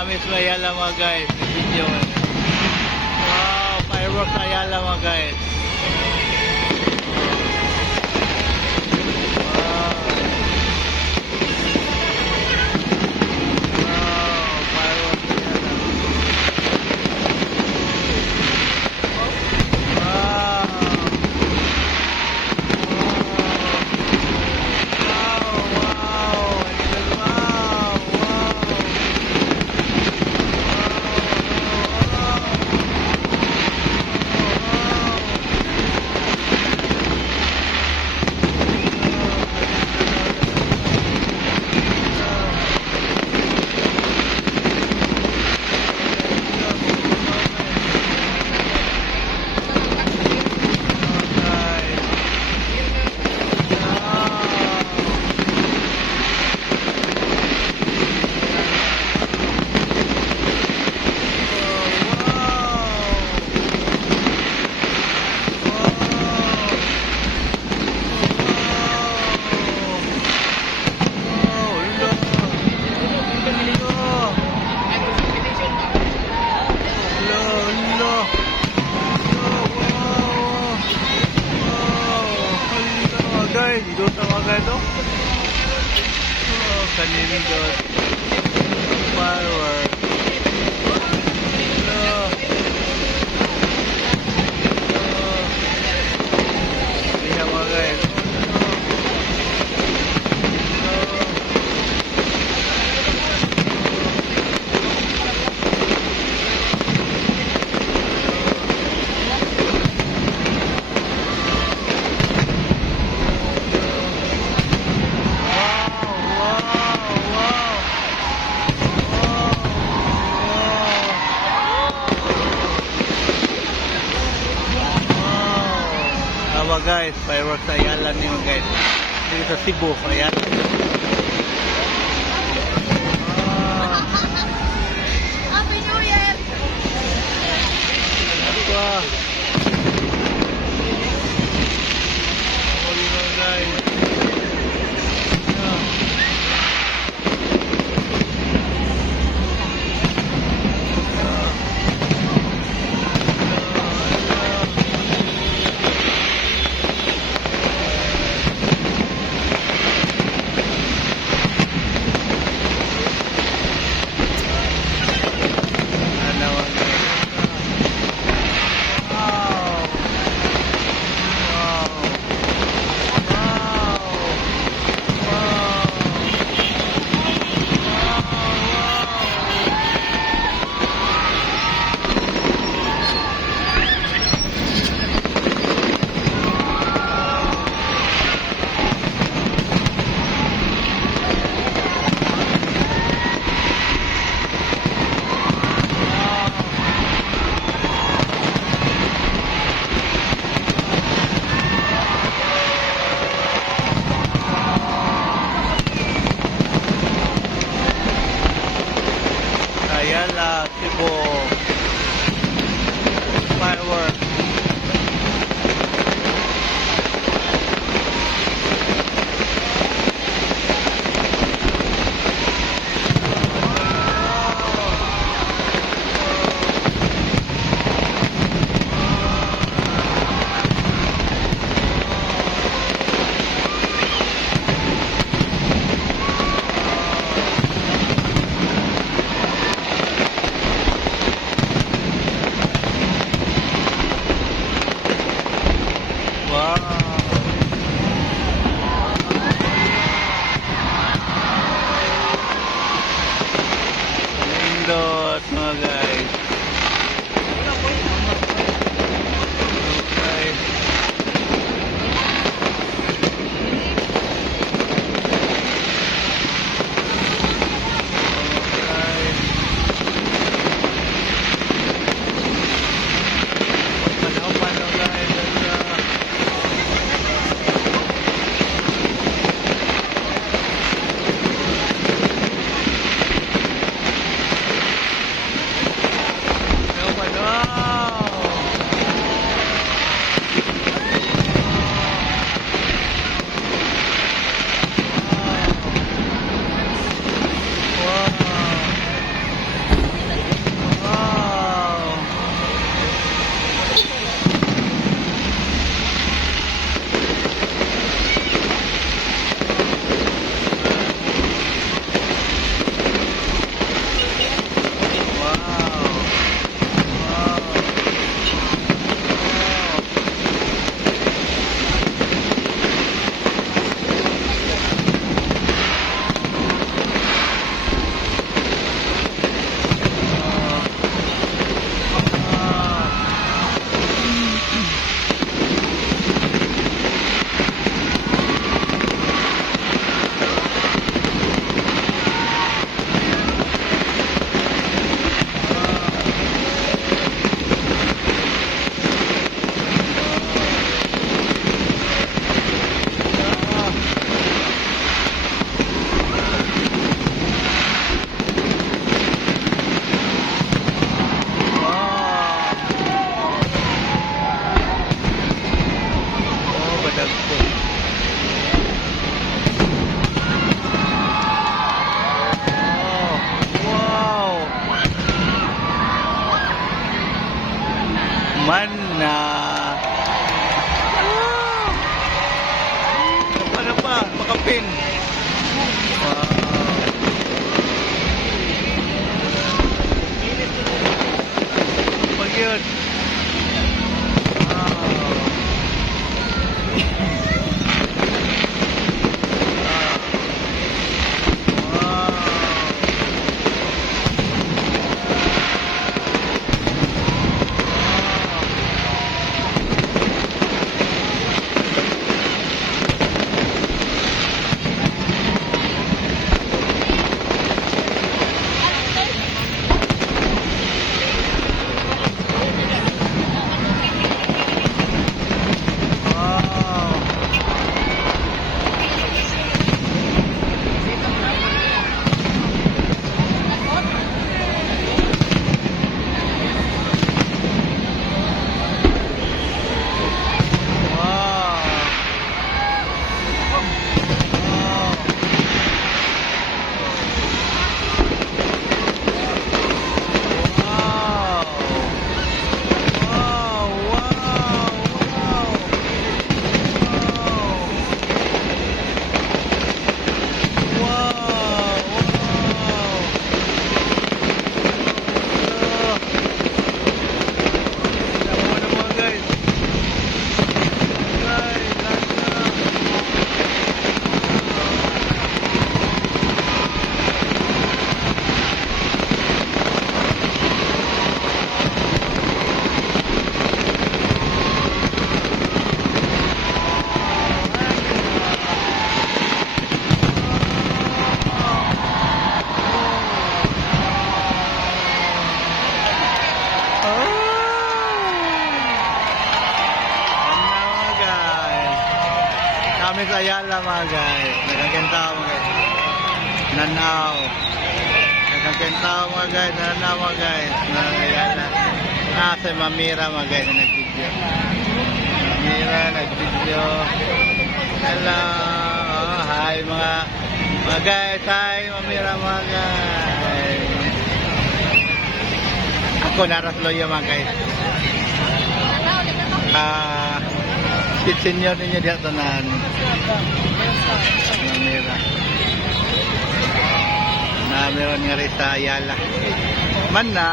Promise Ayala mga guys. Video. Wow, fireworks Ayala mga guys. Hindot ang mga ito. Oh, kanindot. Firework. Lihat mga guys. Guys, fireworks Ayala niyo guys. Dito sa Cebu, ayan. Happy New Year! Wow. Oh, guys. Ayala, Cebu, fireworks. Pindot mga guys. Mana. Ano pa? Makapin. Wow. Pag yun. Kami sa Ayala mga guys. Nagkakentaw mga guys. Nanaw. Nagkakentaw mga guys. Nanaw mga guys. Ayala. Sa Mamira mga guys na nag-video. Mamira nag-video. Hello. Hi mga guys. Hi Mamira mga guys. Ako narasloya mga guys. Senior ninyo diya tanan. Namira. Meron nga rin sa Ayala. Man na.